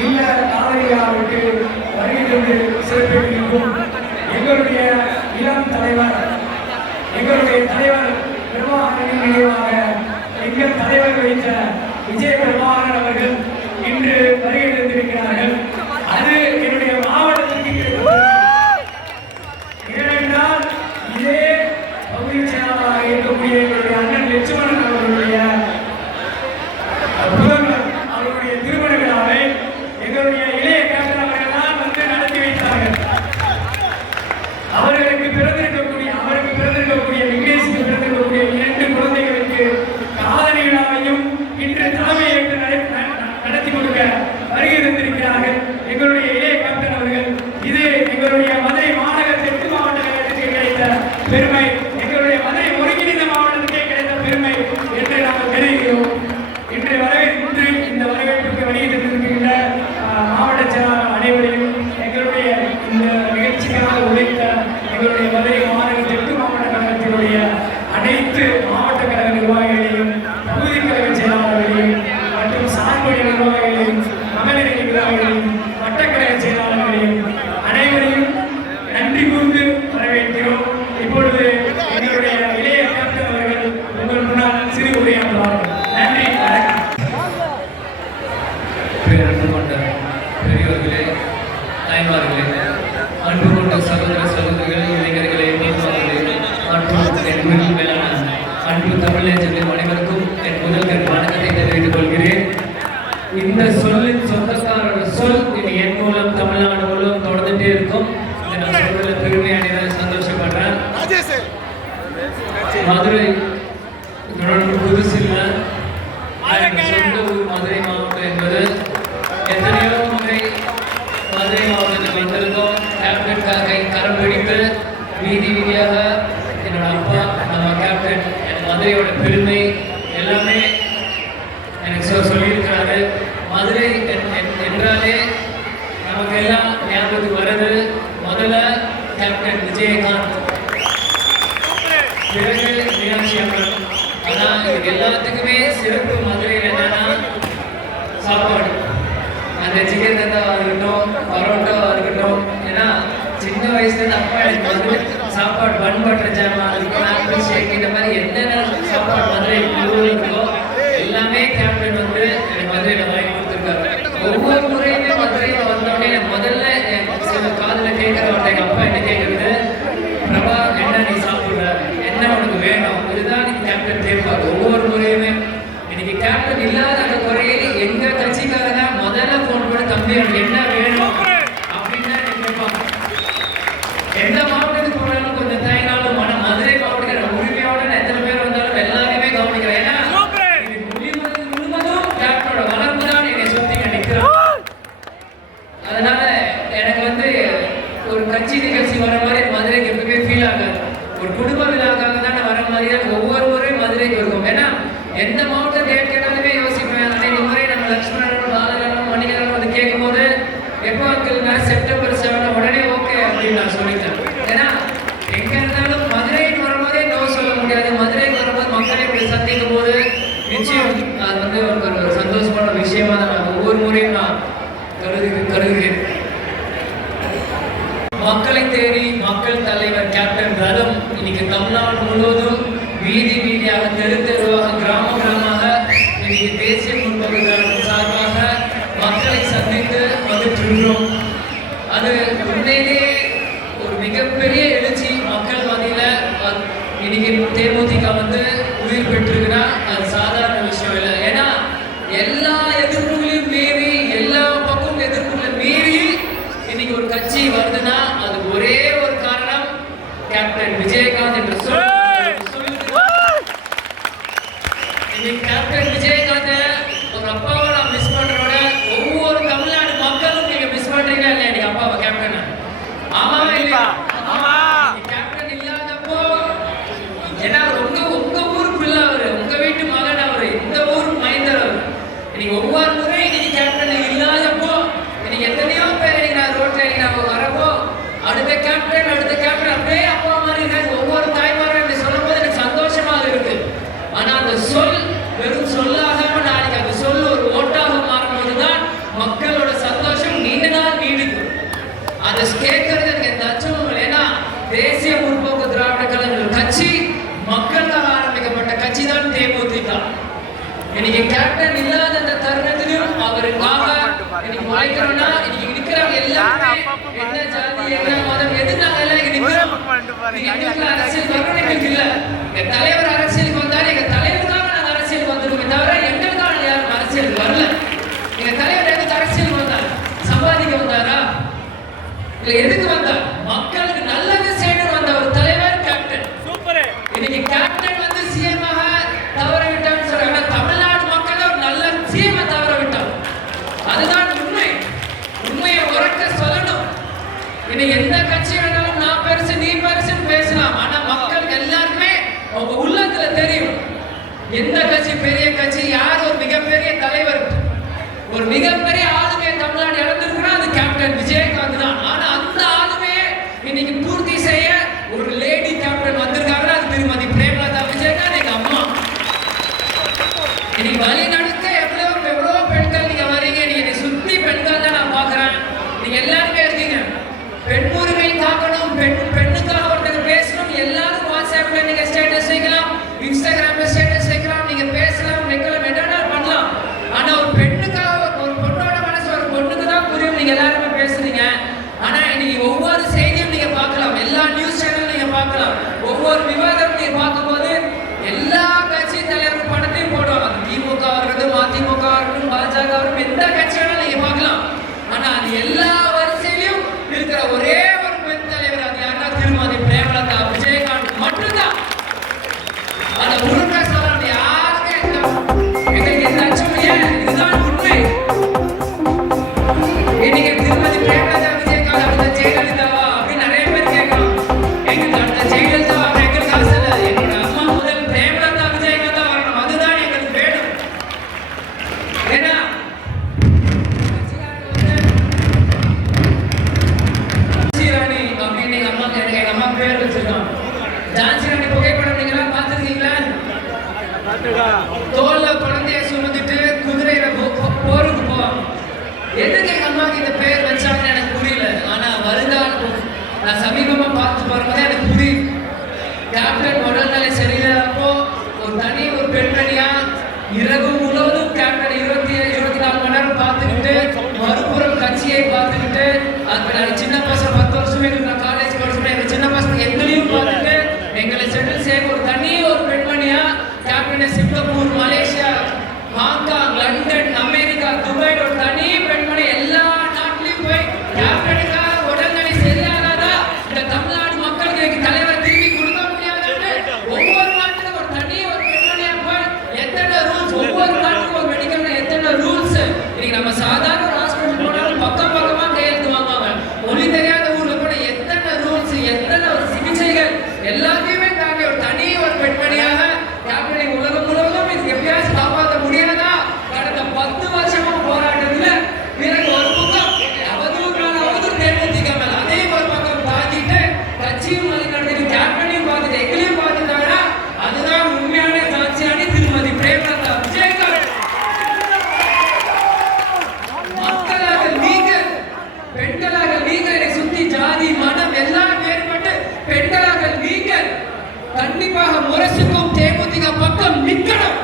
இல்ல காவிரியாவுக்கு வருகை தந்து சிறப்பிக்கும் எங்களுடைய இளம் தலைவர், எங்களுடைய தலைவர் பிரபாகரனின் நினைவாக எங்கள் தலைவர் வைத்த விஜய பிரபாகரன் அவர்கள் இன்று வருகை தந்திருக்கிறார்கள். அது என்னுடைய மாவட்டத்திற்கு ஏனென்றால் இதே பகுதி செயலாளராக இருக்கக்கூடிய எங்களுடைய அண்ணன் லட்சுமணன் அவர்களுடைய புதல்வர் அவருடைய திருமண விழாவை எங்களுடைய இளைய கேப்டன் அவர்கள் தான் வந்து நடத்தி வைத்தார்கள். அவருக்கு பிறந்திருக்கக்கூடிய விக்னேஷுக்கு பிறந்திருக்கக்கூடிய 2 குழந்தைகளுக்கு காதணி விழாவையும் இன்று தலைமையேற்று நடத்தி கொடுக்க வருகை தந்திருக்கிறார்கள் எங்களுடைய இளைய கேப்டன் அவர்கள். இது எங்களுடைய மதுரை மாநகர் தெற்கு மாவட்ட கழகத்திற்கு கிடைத்த பெருமை, எங்களுடைய மதுரை ஒருங்கிணைந்த மாவட்டத்திற்கே கிடைத்த பெருமை என்று நாங்கள் தெரிவிக்கிறோம். இன்று இந்த வரவேற்புக்கு வருகை தந்திருக்கின்ற மாவட்ட செயலாளர் அனைவரையும், எங்களுடைய இந்த நிகழ்ச்சிக்காக உழைத்த எங்களுடைய மதுரை மாநகர் தெற்கு மாவட்ட கழகத்தினுடைய அனைத்து மாவட்ட கழக நிர்வாகிகளையும், பகுதி கழக செயலாளர்களையும் மற்றும் சார்புடைய நிர்வாகிகளையும், மகளிர் நிர்வாகிகளையும், வட்டக்கழக செயலாளர்களையும் அனைவரையும் நன்றி கூர்ந்து வரவேற்கிறோம். இப்பொழுது எங்களுடைய இளைய கேப்டன் அவர்கள் உங்கள் முன்னால் சிறு உரையாற்றுவார்கள். நன்றி, வணக்கம். பேரன்பு கொண்ட பெரியவர்களே, தாய்மார்களே, அன்பு கொண்ட சகோதர சகோதரிகளே, இளைஞர்களே, மூத்தவர்களே மற்றும் என் உயிரின் மேலான அன்பு தமிழ் அனைவருக்கும் என் முதல் வணக்கத்தை தெரிவித்துக் கொள்கிறேன். இந்த சொல்லின் சொந்தக்காரோட சொல் இது என் மூலம் தமிழ்நாடு மூலம் தொடர்ந்துட்டே இருக்கும். இதை நான் சொல்றதுல பெருமையான சந்தோஷப்படுறேன். மதுரை புதுசு இல்லை, சொந்த ஊர் மதுரை மாவட்டம் என்பது எத்தனையோ முறை மதுரை மாவட்டத்தில் வந்திருக்கோம். கேப்டனுக்காக கரம் பிடித்து வீதி வீதியாக என்னோட அப்பா நம்ம கேப்டன் என் மதுரையோட பெருமை எல்லாமே எனக்கு சொல்லியிருக்கிறாரு. மதுரை என்றாலே நமக்கு எல்லாம் ஞாபகத்துக்கு வர்றது முதல்ல கேப்டன் விஜயகாந்த், பிறகு மீனாட்சி அம்மன். ஆனால் இதுக்கு எல்லாத்துக்குமே சிறப்பு மதுரையில் என்னன்னா சாப்பாடு. அந்த சிக்கன் தந்தாவாக இருக்கட்டும், பரோட்டாவாக இருக்கட்டும். ஏன்னா சின்ன வயசுலேருந்து அப்பா எனக்கு வந்து சாப்பாடு பன் பட்டர் ஜாமா இருக்கும், ஆப்பிள் ஷேக், இந்த மாதிரி என்னென்ன சாப்பாடு மதுரை இருக்கோ எல்லாமே கேப்டன் வந்து எனக்கு மதுரையில் வாங்கி கொடுத்துருக்காரு. ஒவ்வொரு முறையுமே மதுரையில் வந்தோடனே முதல்ல சில காதில் கேட்குற வார்த்தை எங்கள் அப்பா என்ன கேட்குறது, பிரபா என்ன நீ சாப்பிட்ற, என்ன உனக்கு வேணும், இதுதான் நீ கேப்டன் கேட்பார் ஒவ்வொரு முறையுமே. இன்னைக்கு கேப்டன் இல்லாத அந்த குறையை எங்க கட்சிக்காரங்க முதல்ல போன் பண்ணி தம்பி எனக்கு என்ன வேணும் அப்படின்னு தான் கேட்பாங்க. எந்த மாவட்டத்துக்கு போனாலும் கொஞ்சம் தயங்காலும் மதுரை மாவட்டத்தில் உரிமையோட எத்தனை பேர் வந்தாலும் எல்லாரையுமே கவனிக்கிறேன். ஏன்னா முழுவதும் கேப்டனோட வளர்ப்பு தான் என்னை சுத்தி நிற்கிறான். அதனால எனக்கு வந்து ஒரு கட்சி நிகழ்ச்சி வர மாதிரி மதுரைக்கு எப்பவுமே ஃபீல் ஆகாது. ஒரு குடும்ப விழாக்காக தான் வர மாதிரியே ஒவ்வொரு முறையும் மதுரைக்கு இருக்கும். ஏன்னா எந்த மாவட்டம் டேட் கேட்டாலுமே யோசிப்பேன். ஆனால் இந்த முறை நம்ம லட்சுமணனும் பாலகனும் மணிகரனும் வந்து கேட்கும்போது எப்போ இருக்குதுன்னா செப்டம்பர் 7 உடனே ஓகே அப்படின்னு நான் சொல்லிட்டேன். ஏன்னா எங்கே இருந்தாலும் மதுரைக்கு வரும்போதே நோ சொல்ல முடியாது. மதுரைக்கு வரும்போது மக்களை இப்படி சந்திக்கும் போது நிச்சயம் அது வந்து ஒரு சந்தோஷமான விஷயமா தான் நான் ஒவ்வொரு முறையும் நான் கருதுகிறேன். மக்களை தேடி மக்கள் தலைவர் கேப்டன் ரதம் இன்னைக்கு தமிழ்நாடு முழுவதும் வீதி வீதியாக, தெரு தெருவாக, கிராம கிராமமாக இன்னைக்கு தேசிய முற்போக்கு கழகம் சார்பாக மக்களை சந்தித்து வந்துட்டுருக்கிறோம். அது உண்மையிலேயே ஒரு மிகப்பெரிய எழுச்சி மக்கள் மத்தியில். இன்னைக்கு தேமுதிக வந்து உயிர் பெற்றிருக்குன்னா அது சாதாரண விஷயம் இல்லை. ஏன்னா எல்லா எதிர்ப்புகளையும் மீறி, எல்லா பக்கமும் எதிர்ப்புகளை மீறி இன்னைக்கு ஒரு கட்சி வருதுன்னா அது ஒரே ஒரு காரணம், கேப்டன் விஜயகாந்த் என்று சொல். கேப்டன் விஜயகாந்த் ஒரு அப்பாவை நான் மிஸ் பண்றோட ஒவ்வொரு தமிழ்நாடு மக்களும் நீங்க மிஸ் பண்றீங்களா இல்லையா நீங்க அப்பாவை கேப்டன்? ஆமாவே இல்லையா? கேப்டன் இல்லாதப்போ ஏன்னா உங்க ஊர் பிள்ளை அவரு, உங்க வீட்டு அதை கேட்கறது எனக்கு எந்த அச்சமும் இல்லை. ஏன்னா தேசிய முற்போக்கு திராவிட கழகம் கட்சி மக்களால் ஆரம்பிக்கப்பட்ட கட்சி தான் தேமுதிக. இன்னைக்கு கேப்டன் இல்லாத அந்த தருணத்திலும் அவருக்காக இன்னைக்கு உழைக்கிறோம்னா இன்னைக்கு நிற்கிறவங்க எல்லாருமே என்ன ஜாதி என்ன மதம் எதுனால எல்லாம் இங்க நிற்கிறோம். எங்களுக்கு அரசியல் வரணும் இல்ல, எங்க தலைவர் அரசியலுக்கு வந்தாரு, எங்க தலைவருக்காக நாங்க அரசியலுக்கு வந்திருக்கோமே தவிர எங்களுக்கான யாரும் அரசியலுக்கு வரல. எங்க தலைவர் எதுக்கு அரசியலுக்கு வந்தார்? சம்பாதிக்க வந்தாரா? இல்ல எதுக்கு வந்தார்? மக்களுக்கு நல்லது செய்யணும் வந்த ஒரு தலைவர் கேப்டன். இன்னைக்கு கேப்டன் வந்து சிஎம் தவற விட்டான்னு சொல்றாங்க. தமிழ்நாடு மக்கள் ஒரு நல்ல சிஎம் தவற விட்டார். அதுதான் உண்மை. உண்மையை உறக்க சொல்லணும். இன்னைக்கு எந்த கட்சி வேணாலும் நான் பெருசு நீ பெருசுன்னு பேசலாம். ஆனா மக்களுக்கு எல்லாருமே அவங்க உள்ளத்துல தெரியும் எந்த கட்சி பெரிய கட்சி, யார் ஒரு மிகப்பெரிய தலைவர், ஒரு மிகப்பெரிய ஆளுமையை தமிழ்நாடு இழந்திருக்கிறா அது கேப்டன் விஜயகாந்த் தான். ஆனா அந்த ஆளுமையை இன்னைக்கு பூர்த்தி செய்ய ஒரு லேடி கேப்டன் வந்திருக்காங்க. அது திருமதி பிரேமலதா விஜயகாந்த், எங்க அம்மா. இன்னைக்கு வழி நடத்த எவ்வளவு பெண்கள் நீங்க வரீங்க. நீங்க சுத்தி பெண்கள் தான் நான் பாக்குறேன். நீங்க எல்லாருமே இருக்கீங்க. பெண் உரிமை காக்கணும், பெண்ணுக்காக ஒருத்தர் பேசணும். எல்லாரும் வாட்ஸ்அப்ல நீங்க ஸ்டேட்டஸ் வைக்கலாம், இன்ஸ்டாகிராம்ல ஸ்டேட்டஸ் வைக்கலாம், நீங்க பேசலாம், வைக்கலாம், என்னன்னா பண்ணலாம். ஆனா ஒரு பெண்ணுக்காக ஒரு பொண்ணோட மனசு ஒரு பொண்ணுக்கு தான் புரியும். நீங்க எல்லாருமே பேசுறீங்க. ஆனா இன்னைக்கு ஒவ்வொரு செய்தியும் நீங்க பார்க்கலாம், எல்லா நியூஸ் சேனலும் நீங்க பார்க்கலாம், ஒவ்வொரு விவாதம் நீங்க பார்க்கும்போது எல்லா கட்சி தலைவர் படத்தையும் போடுவாங்க. திமுக இருக்கட்டும், அதிமுக இருக்கட்டும், பாஜக இருக்கட்டும், எந்த கட்சியாலும் நீங்க பார்க்கலாம். ஆனா அது எல்லா வரிசையிலும் இருக்கிற ஒரே ஒரு பெண் தலைவர் அது யாருன்னா திருமதி பிரேமலதா விஜயகாந்த் மட்டும்தான். அந்த உருக்க சொல்ல யாருமே எங்களுக்கு எந்த அச்சம் ஏன்? இதுதான் உண்மை. இன்னைக்கு திருமதி பிரேமலதா விஜயகாந்த் அடுத்த ஜெயலலிதாவா அப்படின்னு நிறைய பேர் கேட்கலாம். எங்களுக்கு அடுத்த ஜெயலலிதா எங்களுக்கு ஆசை இல்லை. என்னோட அம்மா முதல் பிரேமலதா விஜயகாந்த் தான் வரணும். அதுதான் எங்களுக்கு வேணும். ஏன்னா பேர் வச்சிருக்கான். ஜான்சி ராணி புகைப்படம் நீங்க பார்த்திருக்கீங்களா? தோல்ல குழந்தைய சுமந்துட்டு குதிரையில போருக்கு போவாங்க. எதுக்கு எங்க அம்மாக்கு இந்த பேர் வச்சாங்கன்னு எனக்கு புரியல. ஆனா வருங்காலம் நான் சமீபமா பார்த்து பாரும்போது எனக்கு புரியுது. கேப்டன் உடல்நிலை சரியில்லாதப்போ ஒரு தனி ஒரு பெண்மணியா இரவு முழுவதும் கேப்டன் 24 மணி நேரம் பார்த்துக்கிட்டு மறுபுறம் கட்சியை பார்த்துக்கிட்டு அது சின்ன பசங்க 10 வருஷமே நான் காலேஜ் படிச்சுமே எங்க சின்ன பசங்க எங்களையும் பார்த்துட்டு எங்களை செட்டில் செய்ய ஒரு தனி ஒரு பெண்மணியா கேப்டனை Singapore, Malaysia, Hong Kong, London, America, Dubai ஒரு தனி பெண்மணி எல்லா நாட்டிலையும் போய் கேப்டனுக்காக உடல்நிலை சரியானதா இந்த தமிழ்நாடு மக்களுக்கு தலைவர் திரும்பி கொடுக்க முடியாதுன்னு ஒவ்வொரு நாட்டுக்கும் ஒரு தனி ஒரு பெண்மணியா போய் எத்தனை ரூல்ஸ், ஒவ்வொரு நாட்டுக்கும் ஒரு மெடிக்கல் எத்தனை ரூல்ஸ். இன்னைக்கு நம்ம சாதாரண ஒரு ஹாஸ்பிட்டல் போனாலும் பக்கம் பக்கமா கையெழுத்து வாங்குவாங்க. மொழி தெரியாத ஊர்ல கூட எத்தனை ரூல்ஸ், எத்தனை ஒரு சிகிச்சைகள் எல்லாத்தையுமே தாண்டி ஒரு தனி ஒரு பெண்மணியாக கேப்டனை உலகம் முழுவதும் இது எப்படியாச்சும் காப்பாற்ற முடியாதா? கடந்த 10 வருஷமா போராட்டத்துல பிறகு ஒரு பக்கம் அவதூறு தேமுதிக மேல அதையும் ஒரு பக்கம் தாக்கிட்டு கட்சியும் வழிநடத்திட்டு கேப்டனையும் பார்த்துட்டு எங்களையும் பார்த்துட்டாங்கன்னா அதுதான் உண்மையான காட்சியானி திருமதி பிரேமலதா விஜயகாந்த். மக்களாக நீங்கள், பெண்களாக நீங்கள் சுத்தி ஜாதி மதம் எல்லாம் வேறுபட்டு பெண்களாக நீங்கள் கண்டிப்பாக முரசுக்கும் தேமுதிக பக்கம் நிற்கணும்.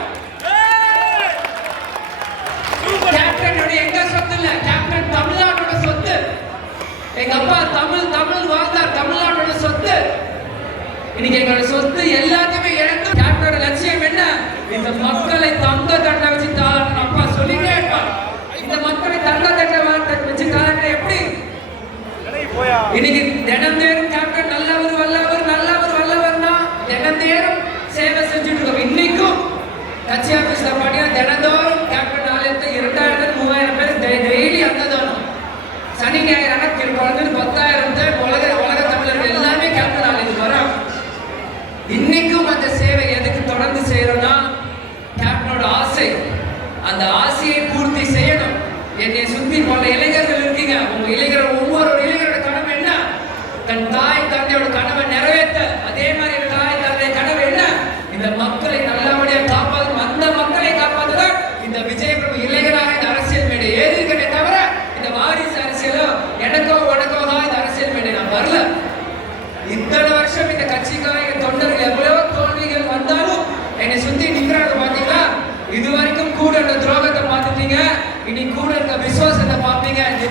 கேப்டன் எங்க சொத்து இல்ல, கேப்டன் தமிழ்நாட்டோட சொத்து. எங்க அப்பா தமிழ் வாழ்ந்தார், தமிழ்நாட்டோட சொத்து. இன்னைக்கு எங்களோட சொத்து எல்லாத்தையுமே இழந்து கேப்டனோட லட்சியம் என்ன? இந்த மக்களை தங்க தட்ட வச்சு தாளணும். அப்பா சொல்லிட்டே இருப்பார், இந்த மக்களை தங்க தட்ட வச்சு தாளணும். எப்படி இன்னைக்கு தினந்தேறும் கேப்டன் நல்லவர் வல்லவர் நல்லவர் வல்லவர்னா தினந்தேறும் சேவை செஞ்சுட்டு இருக்கோம். இன்னைக்கும் கட்சி ஆபீஸ்ல பாடியா தினந்தோறும் கேப்டன் ஆலயத்தை 2000 3000 பேர் டெய்லி அன்னதானம். சனி ஞாயிறு குறைஞ்சது 10,000 உலக தமிழர்கள் எல்லாமே கேப்டன் ஆலயத்துக்கு வரோம். இன்னைக்கும் அந்த சேவை எதுக்கு தொடர்ந்து செய்யறோம்னா கேப்டனோட ஆசை, அந்த ஆசையை பூர்த்தி செய்யணும். என்னை சுத்தி பல இளைஞர்கள் இருக்கீங்க. உங்க இளைஞர் ஒவ்வொரு இளைஞரோட கனவு என்ன? தன் தாய் தந்தையோட கனவை நிறைவேற்ற. அதே மாதிரி தாய் தந்தை கனவு என்ன? இந்த மக்களை நல்லபடியா காப்பாற்றும். அந்த மக்களை காப்பாற்றுதான் இந்த விஜய் பிரபு இளைஞராக இந்த அரசியல் மேடை ஏறிக்கிறே தவிர இந்த வாரிசு அரசியலோ எனக்கோ உனக்கோ தான் இந்த அரசியல்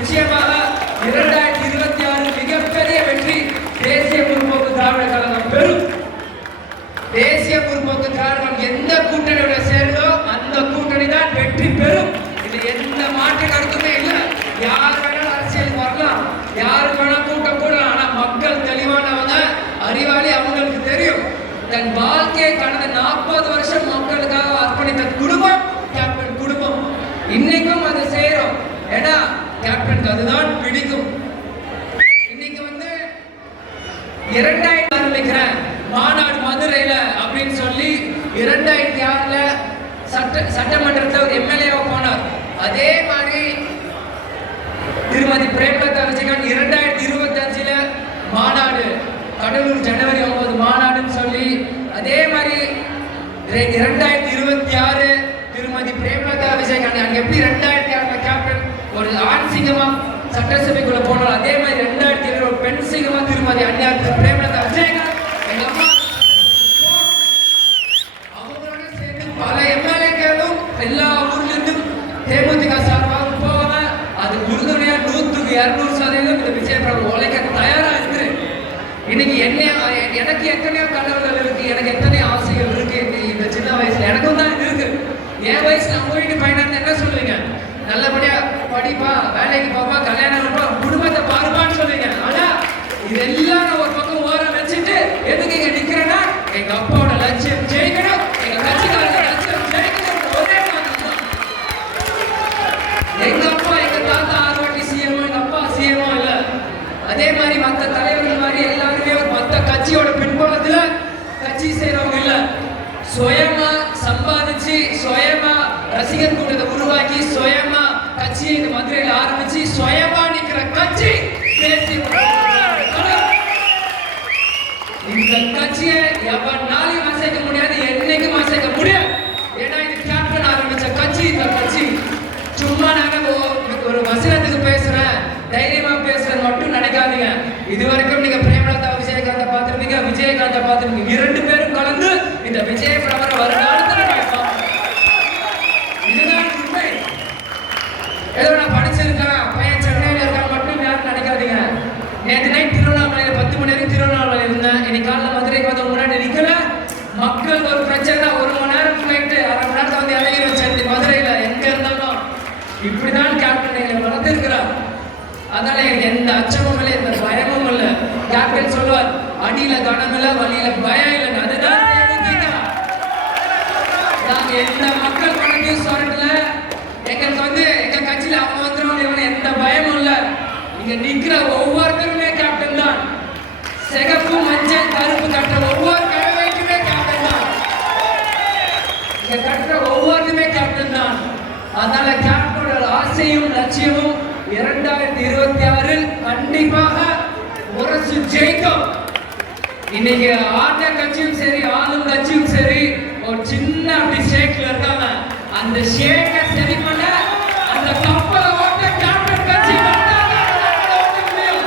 நிச்சயமாக 2026 மிகப்பெரிய வெற்றி தேசிய முற்போக்கு திராவிட கழகம் பெறும். தேசிய முற்போக்கு திராவிடம் எந்த கூட்டணியோட சேர்ந்தோ அந்த கூட்டணி தான் வெற்றி பெறும். இது எந்த மாற்று கருத்துமே இல்லை. யார் வேணாலும் அரசியலுக்கு வரலாம், யாருக்கு வேணா கூட்டம் கூடலாம். ஆனா மக்கள் தெளிவானவங்க, அறிவாளி, அவங்களுக்கு தெரியும் தன் வாழ்க்கையை கடந்த 40 வருஷம் மக்களுக்காக அர்ப்பணித்த குடும்பம் கேப்டன் குடும்பம். இன்னைக்கும் அதை செய்யறோம். ஏன்னா கேப்டனுக்கு அதுதான் பிடிக்கும். இன்னைக்கு 2000 ஆரம்பிக்கிற மாநாடு மதுரையில அப்படின்னு சொல்லி 2006 சட்டமன்றத்தில் ஒரு எம்எல்ஏவா போனார். அதே மாதிரி திருமதி பிரேமலதா விஜயகாந்த் 2025 மாநாடு கடலூர் ஜனவரி 9 மாநாடுன்னு சொல்லி, அதே மாதிரி 2026 திருமதி பிரேமலதா விஜயகாந்த் அங்க எப்படி 2006 கேப்டன் ஒரு ஆண் சிங்கமா சட்டசபைக்குள்ள போனாலும், அதே மாதிரி 2007 ஒரு பெண் சிங்கமா திருமதி அன்யா பிரேமலதா விஜயகாந்த் எங்க அம்மா அவங்களோட சேர்ந்து பல எம்எல்ஏக்களும் எல்லா ஊர்ல இருந்தும் தேமுதிக சார்பாக போவாங்க. அது உறுதுணையா 100% இந்த விஜய் பிரபு உழைக்க தயாரா இருக்கு. இன்னைக்கு எனக்கு எத்தனையோ கனவுகள் இருக்கு, எனக்கு எத்தனை ஆசைகள் இருக்கு. இந்த சின்ன வயசுல எனக்கும் தான் இருக்கு. என் வயசுல நம்ம வீட்டு பையனா என்ன சொல்லுவீங்க? நல்லபடியா படிப்பா, வேலைக்கு போப்பா, கல்யாணம் இருப்பா, குடும்பத்தை பாருப்பான்னு சொல்லுவீங்க. ஆனா இதெல்லாம் ஒரு பக்கம் ஓரம் வச்சுட்டு எதுக்கு இங்க நிக்கிறேன்னா, எங்க அப்பாவோட லட்சியம் ஜெயிக்கணும், எங்க கட்சிக்காரங்க லட்சியம் ஜெயிக்கணும். ஒரே மாதிரி தான். எங்க அப்பா எங்க தாத்தா 6 வாட்டி சிஎம், எங்க அப்பா சிஎம் இல்ல. அதே மாதிரி மற்ற தலைவர்கள் மாதிரி எல்லாருமே மற்ற கட்சியோட பின்புலத்துல கட்சி செய்யறவங்க இல்ல. சுயமா சம்பாதிச்சு, சுயமா ரசிகர் கூட்டத்தை உருவாக்கி, சுயமா கட்சியை இந்த மதுரையில் ஆரம்பிச்சு சுயமா நிக்கிற கட்சி தேசிய இந்த கட்சியை எவனாலையும் அசைக்க முடியாது, என்னைக்கும் அசைக்க முடியாது. ஏன்னா இது கேப்டன் ஆரம்பிச்ச கட்சி. இந்த கட்சி சும்மா நாங்க ஒரு வசனத்துக்கு பேசுறேன், தைரியமா பேசுறேன் மட்டும் நினைக்காதீங்க. இதுவரைக்கும் நீங்க பிரேமலதா விஜயகாந்த பார்த்திருப்பீங்க, விஜயகாந்த பார்த்திருப்பீங்க. 2 பேரும் கலந்து இந்த விஜய பிரபர வருங்காலத்தில் இதுதான் உண்மை. ஏதோ நான் படிச்சிருக்கேன், பையன் சென்னையில இருக்கான் மட்டும் யாரும் நினைக்காதீங்க. நேற்று நைட் திருவண்ணாமலையில 10 மணி வரைக்கும் திருவண்ணாமலை இருந்தேன். இன்னைக்கு காலைல மதுரைக்கு வந்து முன்னாடி நிக்கல. மக்கள் ஒரு பிரச்சனை 1 மணி நேரம் போயிட்டு 1/2 மணி நேரத்தை வந்து இறங்கி வச்சு மதுரையில எங்க இருந்தாலும் இப்படிதான் கேப்டன் எங்களை வளர்த்திருக்கிறார். அதனால எனக்கு எந்த அச்சமும் இல்லை, எந்த பயமும் இல்லை. கேப்டன் சொல்லுவார், அடியில கனம் இல்லை, வழியில பயம் இல்லைன்னு. அதுதான் நாங்க எந்த மக்கள் பணத்தையும் சொல்லல. எங்களுக்கு எங்க கட்சியில அவங்க வந்துருவாங்க, எந்த பயமும் இல்லை. இங்க நிக்கிற ஒவ்வொருத்தருமே கேப்டன் தான். சிகப்பு, மஞ்சள், கருப்பு கட்டுற ஒவ்வொரு கடமைக்குமே கேப்டன் தான். இங்க கட்டுற ஒவ்வொருத்துமே கேப்டன் தான். அதனால கேப்டனோட ஆசையும் லட்சியமும் 2026 கண்டிப்பாக முரசு ஜெயிக்கும். இன்னைக்கு ஆட்ட கட்சியும் சரி, ஆளும் கட்சியும் சரி, ஒரு சின்ன அப்படி ஷேக்ல இருக்காங்க. அந்த ஷேக்கை சரி பண்ண அந்த கப்பலை ஓட்ட கேப்டன் கட்சி ஓட்ட முடியும்,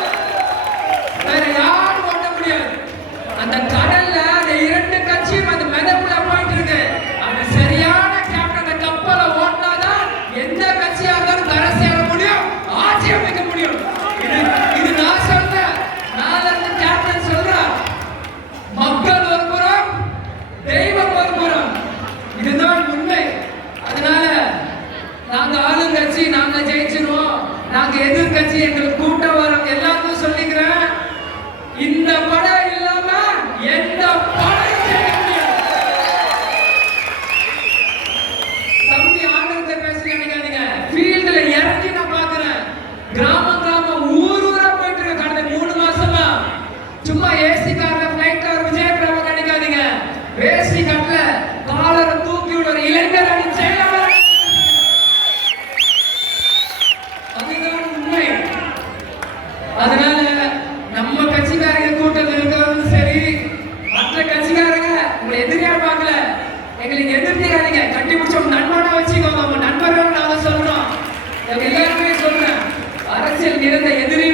வேற யாரும் ஓட்ட முடியாது. அந்த கடல்ல அந்த 2 கட்சியும் அந்த மெதப்புல போயிட்டு இருக்கு. அது சரியான கேப்டன் கப்பலை ஓட்டினாதான் எந்த கட்சியா இருந்தாலும் கரை சேர முடியும், ஆட்சி அமைக்க முடியும். இது நான் சொல்றேன், நான் இருந்து கேப்டன் சொல்றேன். மக்கள் ஒரு புறம், தெய்வம் ஒரு புறம். இதுதான் உண்மை. அதனால நாங்க ஆளுங்கட்சி, நாங்க ஜெயிச்சிருவோம், நாங்க எதிர்கட்சி, எங்களுக்கு கூட்டம் வரும் எல்லாத்தையும் சொல்லிக்கிறேன். இந்த படம் இல்லாம எந்த படம் செய்ய முடியாது. தம்பி ஆனந்த பேசி நினைக்காதீங்க. ஃபீல்ட்ல இறங்கி நான் பாக்குறேன். கிராமம் கிராமம் ஊர் ஊரா போயிட்டு இருக்க கடந்த 3 மாசமா. சும்மா ஏசி கார்ல ஃளைட் கார் விஜய் பிரபு நினைக்காதீங்க. வேசி கட்டல காலரை தூக்கி விடுற இளைஞர் அணி செயலாளர். அதுதான் உண்மை. அதனால நம்ம கட்சிக்காரங்க கூட்டம் இருக்கிறது சரி, மற்ற கட்சிக்காரங்க உங்களை எதிரியா பார்க்கல, எங்களுக்கு எதிர்த்திக்காதீங்க. கட்டி பிடிச்ச நண்பனா வச்சுக்கோங்க. நம்ம நண்பர்கள் நாம சொல்றோம், எல்லாருமே சொல்றேன். அரசியல் நிறைந்த எதிரி